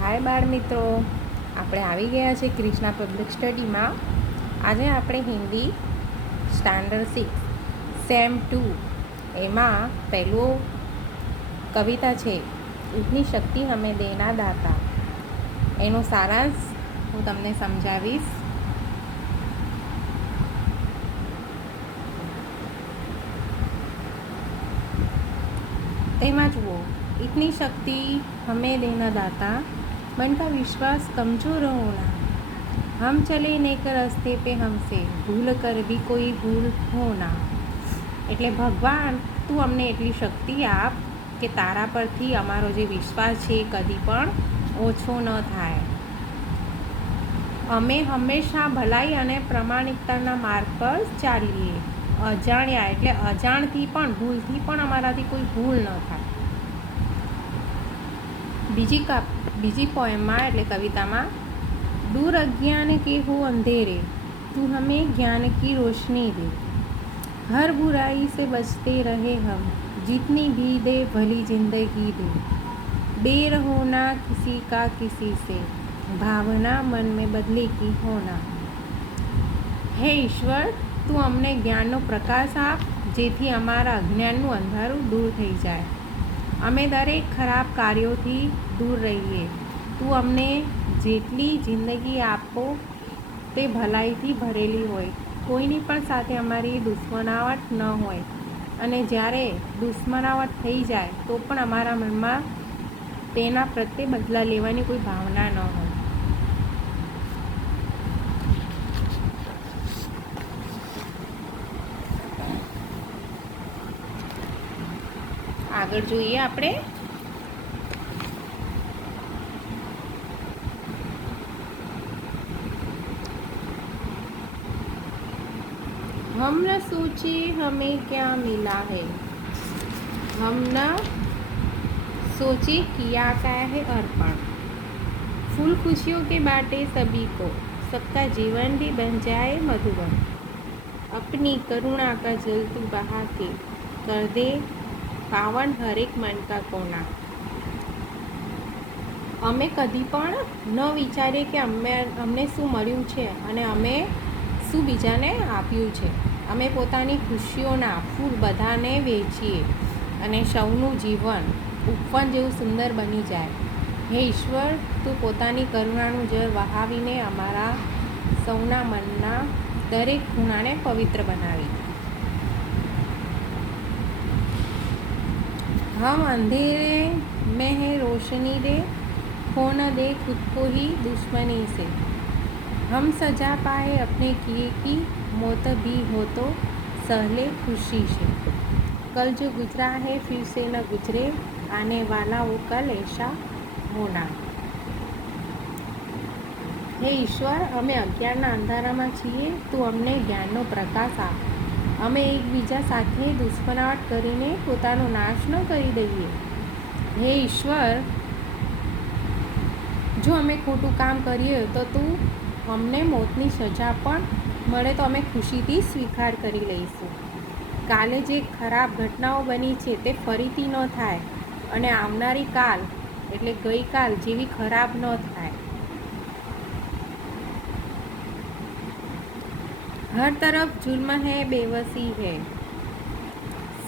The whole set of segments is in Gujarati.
હાય બાળ મિત્રો, આપણે આવી ગયા છે ક્રિષ્ના પબ્લિક સ્ટડીમાં. આજે આપણે હિન્દી સ્ટાન્ડર્ડ 6 સેમ 2 એમાં પહેલું કવિતા છે ઇતની શક્તિ હમે દેના દાતા. એનો સારાંશ હું તમને સમજાવીશ. તેમાં જુઓ, इतनी शक्ति हमें देना दाता, मन का विश्वास कमज़ोर होना, हम चले नेक रस्ते पे हमसे भूल कर भी कोई भूल होना. એટલે ભગવાન, તું અમને એટલી શક્તિ આપ કે તારા પરથી અમારો જે વિશ્વાસ છે કદી પણ ઓછો ન થાય. અમે હંમેશા ભલાઈ અને પ્રમાણિકતાના માર્ગ પર ચાલીએ. અજાણ્યા એટલે અજાણથી પણ, ભૂલથી પણ અમારાથી કોઈ ભૂલ ન થાય. બીજી પોએમમાં એટલે કવિતામાં, दूर अज्ञान के हो अंधेरे, तू हमें ज्ञान की रोशनी दे, हर बुराई से बचते रहे हम, जितनी भी दे भली जिंदगी दे, बेर होना किसी का किसी से, भावना मन में बदले की होना. હે ઈશ્વર, તું અમને જ્ઞાનનો પ્રકાશ આપ, જેથી અમારા અજ્ઞાનનું અંધારું દૂર થઈ જાય. અમે દરેક ખરાબ કાર્યોથી દૂર રહીએ. તું અમને જેટલી જિંદગી આપો તે ભલાઈથી ભરેલી હોય, કોઈની પણ સાથે અમારી દુશ્મનાવટ ન હોય, અને જ્યારે દુશ્મનાવટ થઈ જાય તો પણ અમારા મનમાં તેના પ્રત્યે બદલા લેવાની કોઈ ભાવના ન હોય. આગળ જોઈએ આપણે. हम न सोचे हमें क्या मिला है, हम न सोचे किया क्या है अर्पण, फूल खुशियों के बाटे सभी को, सबका जीवन भी बन जाए मधुबन, अपनी करुणा का जल तू बहा के कर दे पावन हरेक मन का कोना. અમે કદી પણ ન વિચારીએ કે અમને શું મળ્યું છે અને અમે શું બીજાને આપ્યું છે. અમે પોતાની ખુશીઓના ફૂલ બધાને વહેંચીએ અને સૌનું જીવન ઉપવન જેવું સુંદર બની જાય. હે ઈશ્વર, તું પોતાની કરુણાનું જળ વહાવીને અમારા સૌના મનના દરેક ખૂણાને પવિત્ર બનાવી. हम अंधेरे में है रोशनी दे, खो न दे खुद को ही दुश्मनी से, हम सजा पाए अपने किए की मौत भी हो तो सहले खुशी से, कल जो गुजरा है फिर से न गुजरे, आने वाला वो कल ऐसा होना. હે ઈશ્વર, અમે અજ્ઞાનના અંધારામાં છીએ, તું અમને જ્ઞાનનો પ્રકાશ આપ. અમે એકબીજા સાથે દુશ્મનાવટ કરીને પોતાનો નાશ ન કરી દઈએ. હે ઈશ્વર, જો અમે ખોટું કામ કરીએ તો તું અમને મોતની સજા પણ મળે તો અમે ખુશીથી સ્વીકાર કરી લઈશું. કાલે જે ખરાબ ઘટનાઓ બની છે તે ફરીથી ન થાય, અને આવનારી કાલ એટલે ગઈકાલ જેવી ખરાબ ન થાય. हर तरफ जुल्म है बेबसी है,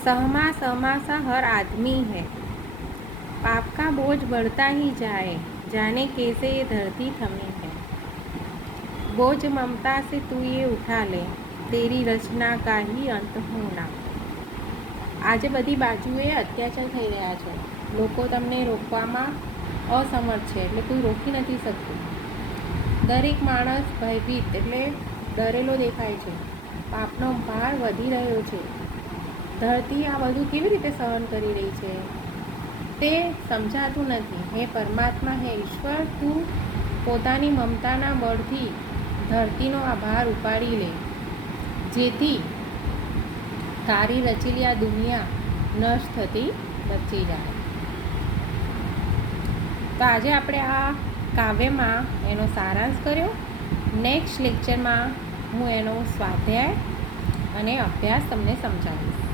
सहमा सहमा सा हर आदमी है, पाप का बोझ बढ़ता ही जाए, जाने कैसे ये धरती थमी है, बोझ ममता से तू ये उठा ले, तेरी रचना का ही अंत होना. આજે બધી બાજુએ અત્યાચાર થઈ રહ્યા છે. લોકો તમને રોકવામાં અસમર્થ છે, એટલે કોઈ રોકી નથી શકતું. દરેક માણસ ભયભીત એટલે ડરેલો દેખાય છે. પાપનો ભાર વધી રહ્યો છે. ધરતી આ બધું કેવી રીતે સહન કરી રહી છે તે સમજાતું નથી. હે પરમાત્મા, હે ઈશ્વર, તું પોતાની મમતાના બળથી ધરતીનો આ ભાર ઉપાડી લે, જેથી તારી રચેલી આ દુનિયા નષ્ટ થતી બચી જાય. તો આજે આપણે આ કાવ્યમાં એનો સારાંશ કર્યો. નેક્સ્ટ લેક્ચરમાં હું એનો સ્વાધ્યાય અને અભ્યાસ તમને સમજાવીશ.